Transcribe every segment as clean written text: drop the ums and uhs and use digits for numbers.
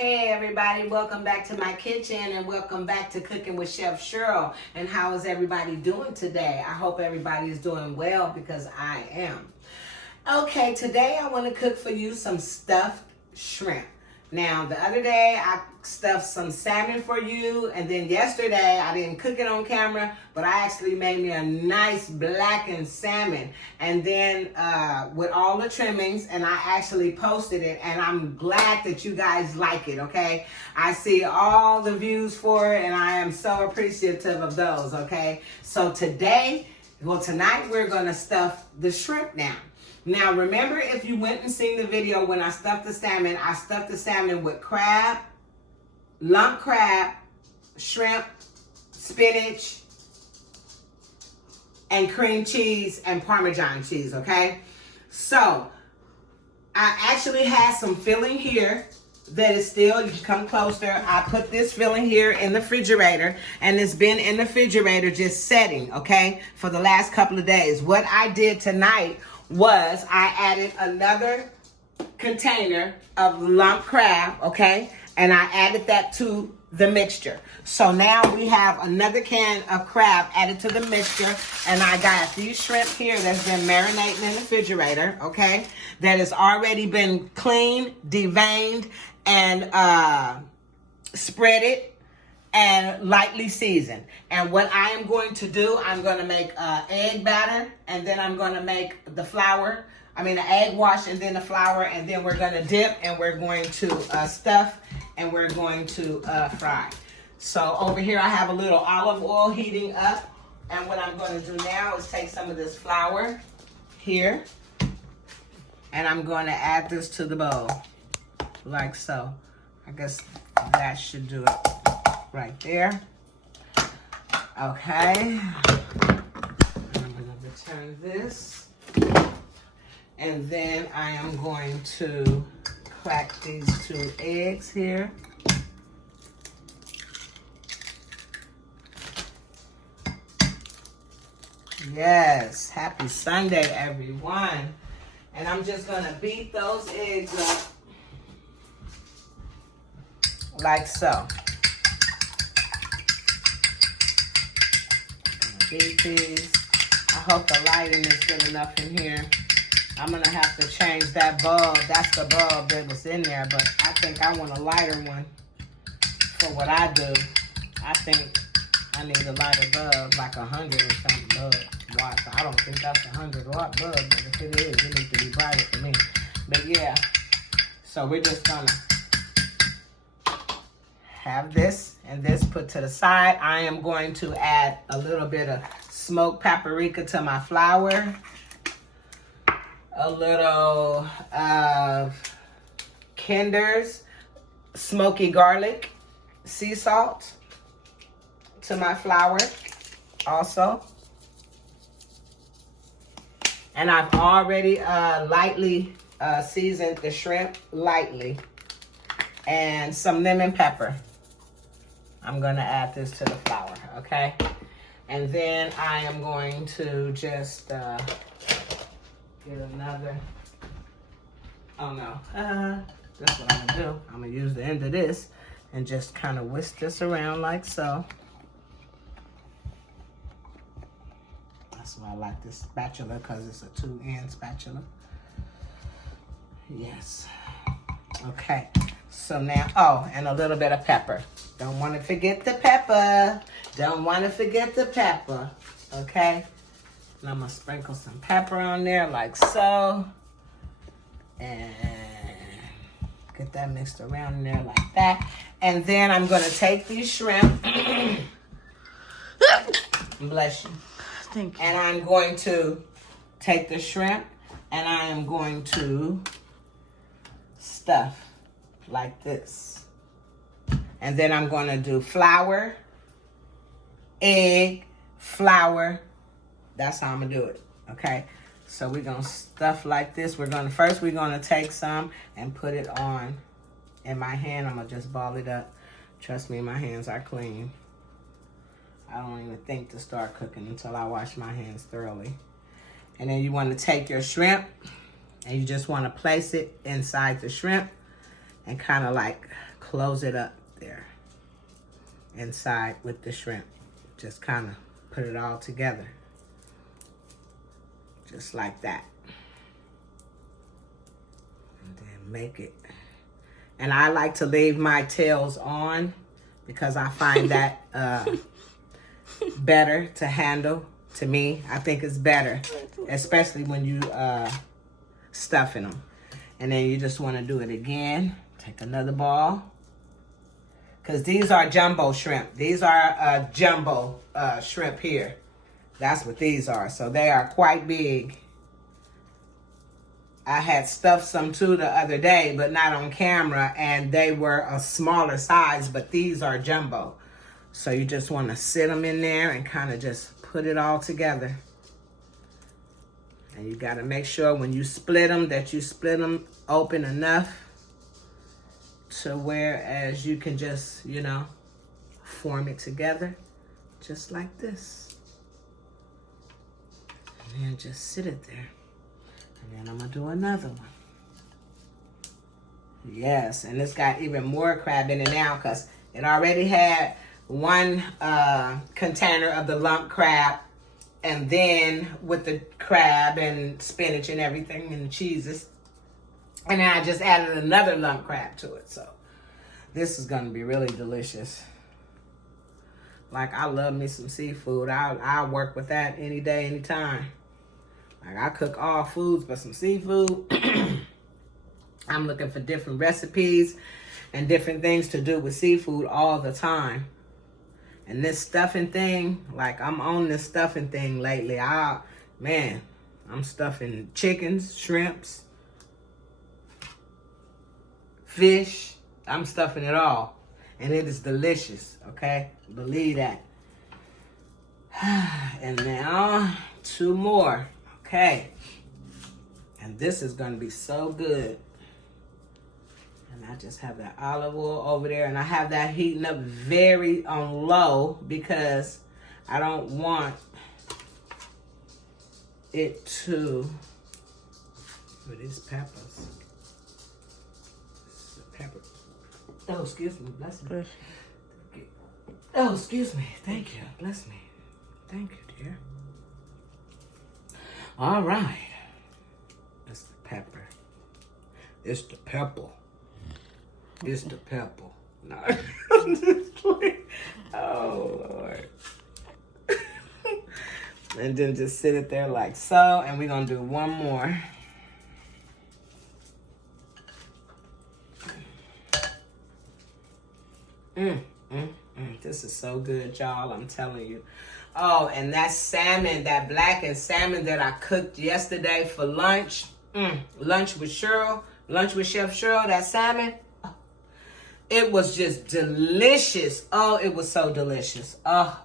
Hey everybody, welcome back to my kitchen and welcome back to Cooking with Chef Cheryl. And how is everybody doing today? I hope everybody is doing well because I am. Okay, today I want to cook for you some stuffed shrimp. Now, the other day I stuffed some salmon for you, and then yesterday I didn't cook it on camera, but I actually made me a nice blackened salmon, and then with all the trimmings, and I actually posted it, and I'm glad that you guys like it, okay? I see all the views for it, and I am so appreciative of those, okay? So tonight we're gonna stuff the shrimp now. Now, remember, if you went and seen the video when I stuffed the salmon with crab, lump crab, shrimp, spinach, and cream cheese and Parmesan cheese, okay? So, I actually had some filling here that is still, you can come closer. I put this filling here in the refrigerator, and it's been in the refrigerator just setting, okay, for the last couple of days. What I did tonight was I added another container of lump crab, okay? And I added that to the mixture. So now we have another can of crab added to the mixture, and I got these shrimp here that's been marinating in the refrigerator, okay? That has already been cleaned, deveined, and spreaded and lightly seasoned. And what I am going to do, I'm going to make egg batter, and then I'm going to make the egg wash, and then the flour, and then we're going to dip, and we're going to stuff, and we're going to fry. So over here I have a little olive oil heating up, and what I'm going to do now is take some of this flour here, and I'm going to add this to the bowl, like so. I guess that should do it. Right there. Okay. I'm going to return this. And then I am going to crack these 2 eggs here. Yes. Happy Sunday, everyone. And I'm just going to beat those eggs up like so. Beat these. I hope the lighting is good enough in here. I'm gonna have to change that bulb. That's the bulb that was in there, but I think I want a lighter one for what I do. I think I need a lighter bulb, like 100 or something watts. I don't think that's a 100-watt bulb, but if it is, it needs to be brighter for me. But yeah, so we're just gonna have this and this put to the side. I am going to add a little bit of smoked paprika to my flour, a little of Kinder's smoky garlic sea salt to my flour also. And I've already lightly seasoned the shrimp lightly, and some lemon pepper. I'm going to add this to the flour, okay? And then I am going to just get another, that's what I'm going to do. I'm going to use the end of this and just kind of whisk this around like so. That's why I like this spatula, because it's a 2-end spatula. Yes. Okay. So now, and a little bit of pepper. Don't want to forget the pepper. Don't want to forget the pepper. Okay? And I'm going to sprinkle some pepper on there like so. And get that mixed around in there like that. And then I'm going to take these shrimp. Bless you. Thank you. And I'm going to take the shrimp, and I am going to stuff like this. And then I'm going to do flour, egg, flour. That's how I'm going to do it, okay? So we're going to stuff like this. We're going to take some and put it on in my hand. I'm going to just ball it up. Trust me, my hands are clean. I don't even think to start cooking until I wash my hands thoroughly. And then you want to take your shrimp, and you just want to place it inside the shrimp. and kind of like close it up there inside with the shrimp. Just kind of put it all together. Just like that. And then make it. And I like to leave my tails on because I find that better to handle. To me, I think it's better, especially when you stuffing them. And then you just want to do it again. Take another ball. Because these are jumbo shrimp. These are jumbo shrimp here. That's what these are. So they are quite big. I had stuffed some too the other day, but not on camera. And they were a smaller size, but these are jumbo. So you just want to sit them in there and kind of just put it all together. And you got to make sure when you split them that you split them open enough to where as you can just, you know, form it together just like this. And then just sit it there. And then I'm going to do another one. Yes, and it's got even more crab in it now because it already had one container of the lump crab, and then with the crab and spinach and everything and the cheeses. And then I just added another lump crab to it. So this is going to be really delicious. Like, I love me some seafood. I'll work with that any day, anytime. Like, I cook all foods but some seafood. I'm looking for different recipes and different things to do with seafood all the time. And this stuffing thing, like, I'm on this stuffing thing lately. Man, I'm stuffing chickens, shrimps, fish. I'm stuffing it all. And it is delicious, okay? Believe that. And now, 2 more, okay? And this is going to be so good. And I just have that olive oil over there. And I have that heating up very on low because I don't want it to... Oh, these peppers. This is a pepper. Oh, excuse me. Bless me. Oh, excuse me. Thank you. Bless me. Thank you, dear. All right. That's the pepper. It's the pepper. It's the pepper. No, I'm just playing. Oh, Lord. And then just sit it there like so. And we're going to do one more. This is so good, y'all. I'm telling you. Oh, and that salmon, that blackened salmon that I cooked yesterday for lunch. Lunch with Cheryl. Lunch with Chef Cheryl, that salmon. It was just delicious. Oh, it was so delicious. Oh.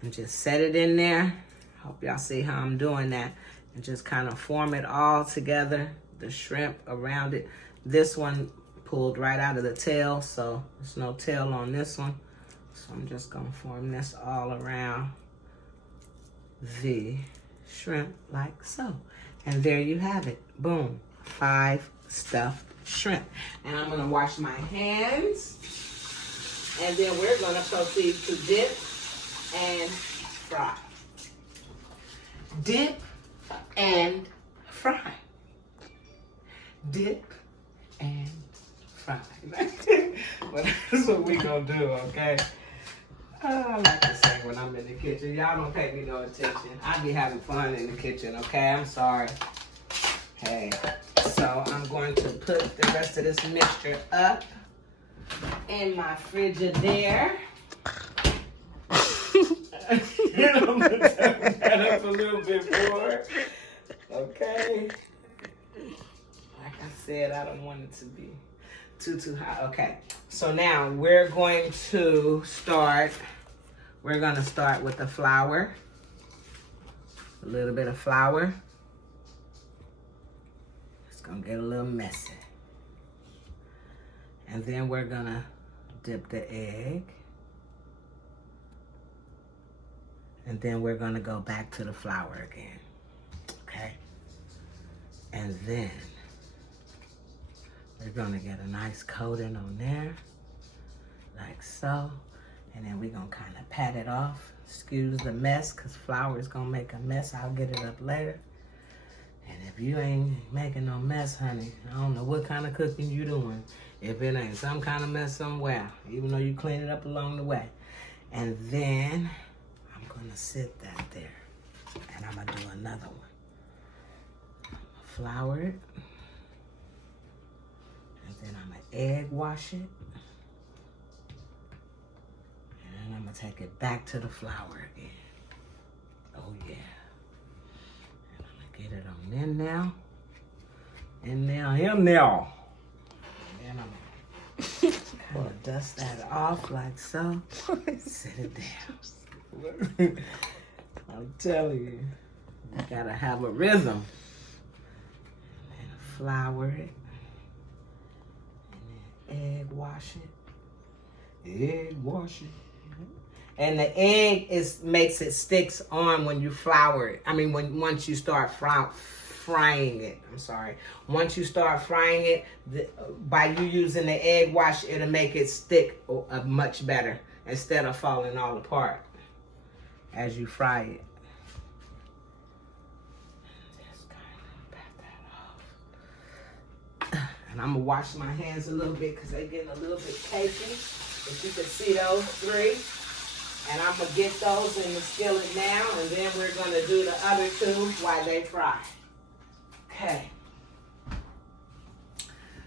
And just set it in there. Hope y'all see how I'm doing that. And just kind of form it all together. The shrimp around it. This one pulled right out of the tail, so there's no tail on this one. So I'm just gonna form this all around the shrimp like so. And there you have it. Boom. 5 stuffed shrimp. And I'm gonna wash my hands. And then we're gonna proceed to dip and fry. Dip and fry. Dip and fry. Well, that's what we gonna do, okay? I like to sing when I'm in the kitchen. Y'all don't pay me no attention. I be having fun in the kitchen, okay? I'm sorry. Hey, so I'm going to put the rest of this mixture up in my Frigidaire. I'm going to turn that up a little bit more. Okay. Like I said, I don't want it to be too hot. Okay. So now we're going to start with the flour. A little bit of flour. It's going to get a little messy. And then we're going to dip the egg. And then we're going to go back to the flour again. Okay? And then We're gonna get a nice coating on there, like so. And then we're gonna kind of pat it off. Excuse the mess, because flour is gonna make a mess. I'll get it up later. And if you ain't making no mess, honey, I don't know what kind of cooking you doing. If it ain't some kind of mess somewhere, even though you clean it up along the way. And then I'm gonna sit that there. And I'm gonna do another one. Flour it. And then I'm gonna egg wash it. And I'm gonna take it back to the flour again. Oh yeah. And I'm gonna get it on in now. And now, him now. And then I'm gonna dust that off like so. Sit it down. I'm telling you, you gotta have a rhythm. And then flour it. And then egg wash it. Egg wash it. And the egg makes it sticks on when you flour it. I mean, once you start frying it. I'm sorry. Once you start frying it, by you using the egg wash, it'll make it stick much better instead of falling all apart as you fry it. Just kind of pat that off. And I'm gonna wash my hands a little bit because they're getting a little bit cakey. If you can see those three. And I'm going to get those in the skillet now, and then we're going to do the other two while they fry. Okay.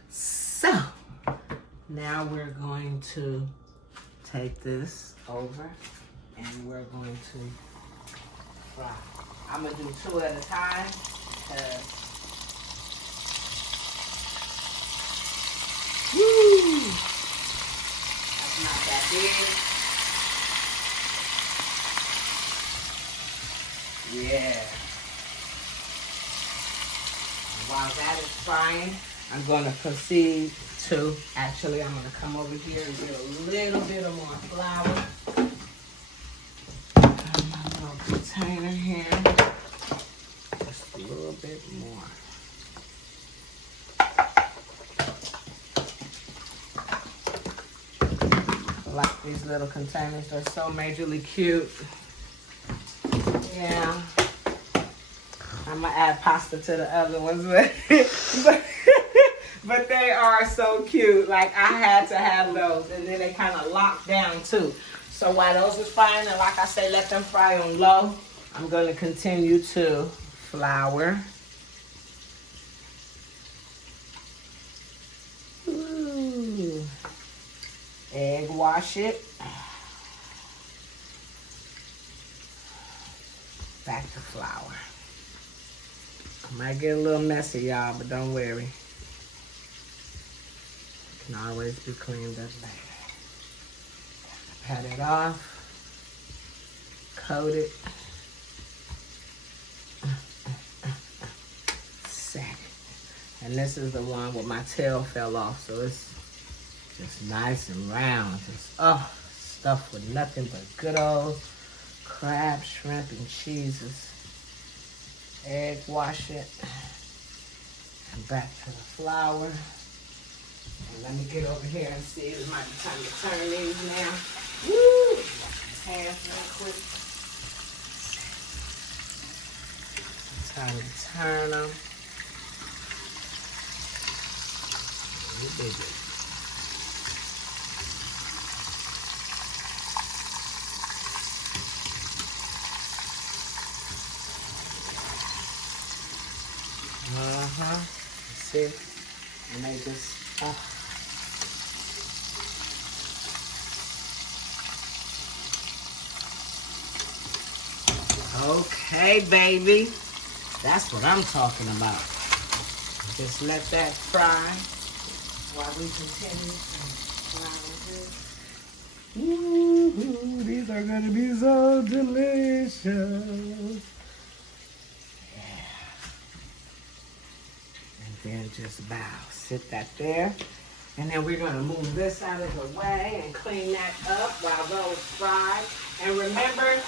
So, now we're going to take this over, and we're going to fry. I'm going to do two at a time, because that's not that big. Yeah. While that is frying, I'm going to proceed to, actually, I'm going to come over here and get a little bit of more flour. My little container here. Just a little bit more. I like these little containers. They're so majorly cute. Yeah, I'm gonna add pasta to the other ones, but they are so cute. Like, I had to have those, and then they kind of lock down too. So while those are frying, and like I say, let them fry on low, I'm gonna continue to flour. Ooh. Egg wash it. Back to flour. I might get a little messy, y'all, but don't worry. It can always be cleaned up later. Pat it off. Coat it. Set it. And this is the one where my tail fell off, so it's just nice and round. Just, stuffed with nothing but good old crab, shrimp, and cheeses. Egg wash it. And back to the flour. And let me get over here and see. It might be time to turn these now. Woo! Hands real quick. Time to turn them. Bigger. See? And they just, Okay, baby. That's what I'm talking about. Just let that fry while we continue to fry this. Ooh, these are going to be so delicious. Then just sit that there. And then we're going to move this out of the way and clean that up while those fry. And remember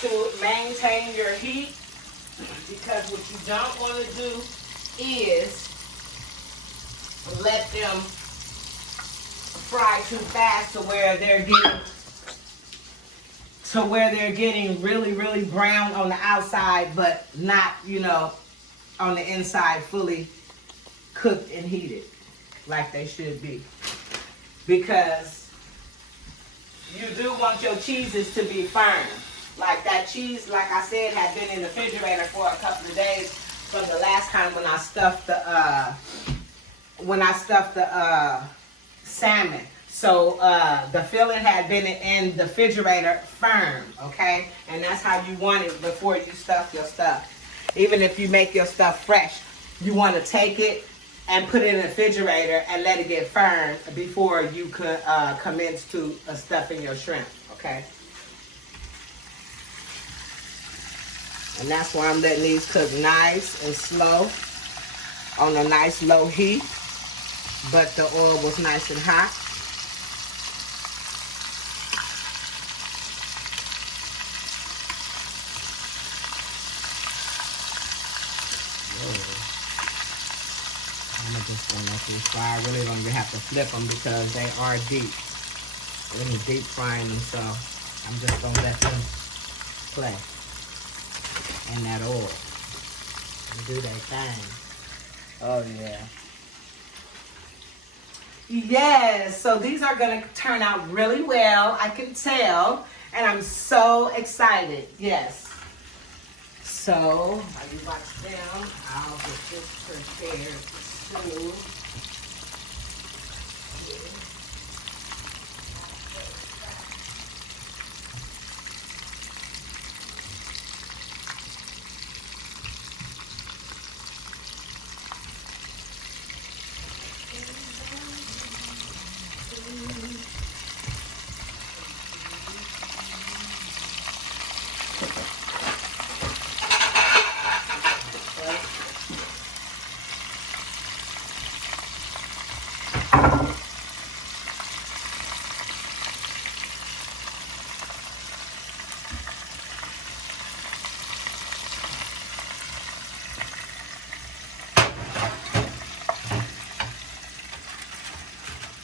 to maintain your heat, because what you don't want to do is let them fry too fast to where they're getting really, really brown on the outside, but not, on the inside fully cooked and heated like they should be. Because you do want your cheeses to be firm. Like that cheese, like I said, had been in the refrigerator for a couple of days from the last time when I stuffed the salmon. So the filling had been in the refrigerator firm, okay? And that's how you want it before you stuff your stuff. Even if you make your stuff fresh, you want to take it and put it in the refrigerator and let it get firm before you could commence to stuffing your shrimp, okay? And that's why I'm letting these cook nice and slow on a nice low heat. But the oil was nice and hot. I'm just gonna let these fry. I really don't even have to flip them because they are deep. Really deep frying them, so I'm just gonna let them play in that oil and do their thing. Oh yeah. Yes, so these are gonna turn out really well, I can tell, and I'm so excited. Yes. So while you watch them, I'll get this prepared too.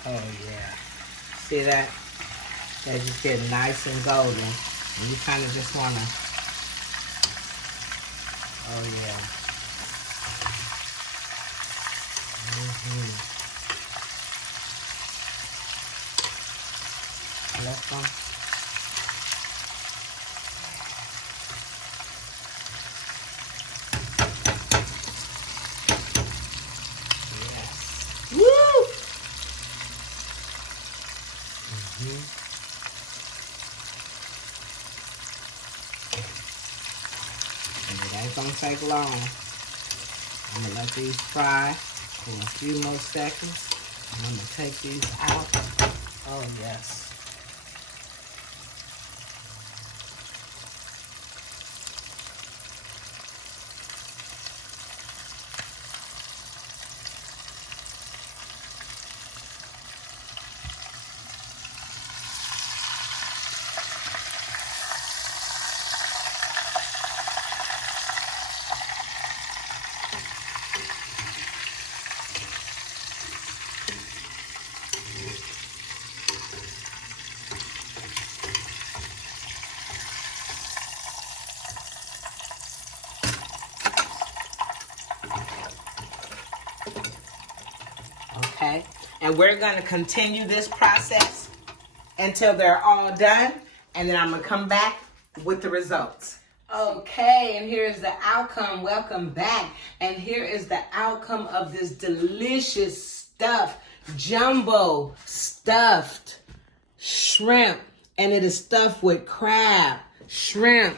Oh yeah. See that? They just get nice and golden. And you kind of just want to, oh yeah. Left one. Yes. Woo! And it ain't gonna take long. I'm gonna let these fry for a few more seconds. And I'm gonna take these out. Oh yes. Okay, and we're going to continue this process until they're all done, and then I'm going to come back with the results. Okay, and here's the outcome. Welcome back. And here is the outcome of this delicious stuffed, jumbo stuffed shrimp. And it is stuffed with crab, shrimp,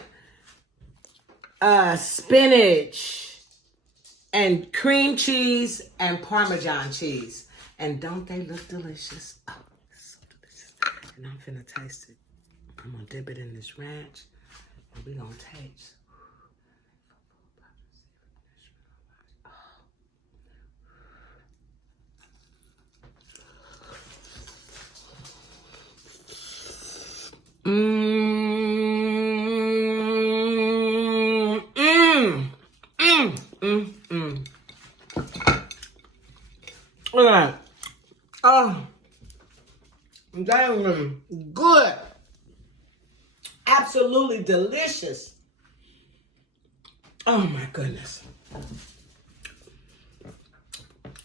spinach, and cream cheese and Parmesan cheese. And don't they look delicious? Oh, it's so delicious. And I'm finna taste it. I'm gonna dip it in this ranch. And we gonna taste. Look at thing is good. Absolutely delicious. Oh my goodness.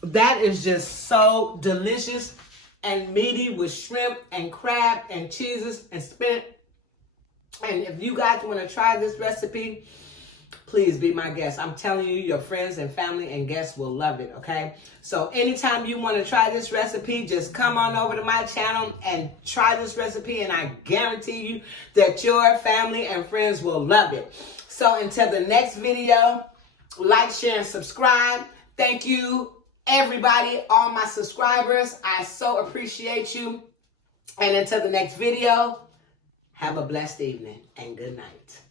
That is just so delicious and meaty with shrimp and crab and cheeses and spinach. And if you guys want to try this recipe, please be my guest. I'm telling you, your friends and family and guests will love it, okay? So anytime you want to try this recipe, just come on over to my channel and try this recipe, and I guarantee you that your family and friends will love it. So until the next video, like, share, and subscribe. Thank you, everybody, all my subscribers. I so appreciate you. And until the next video, have a blessed evening and good night.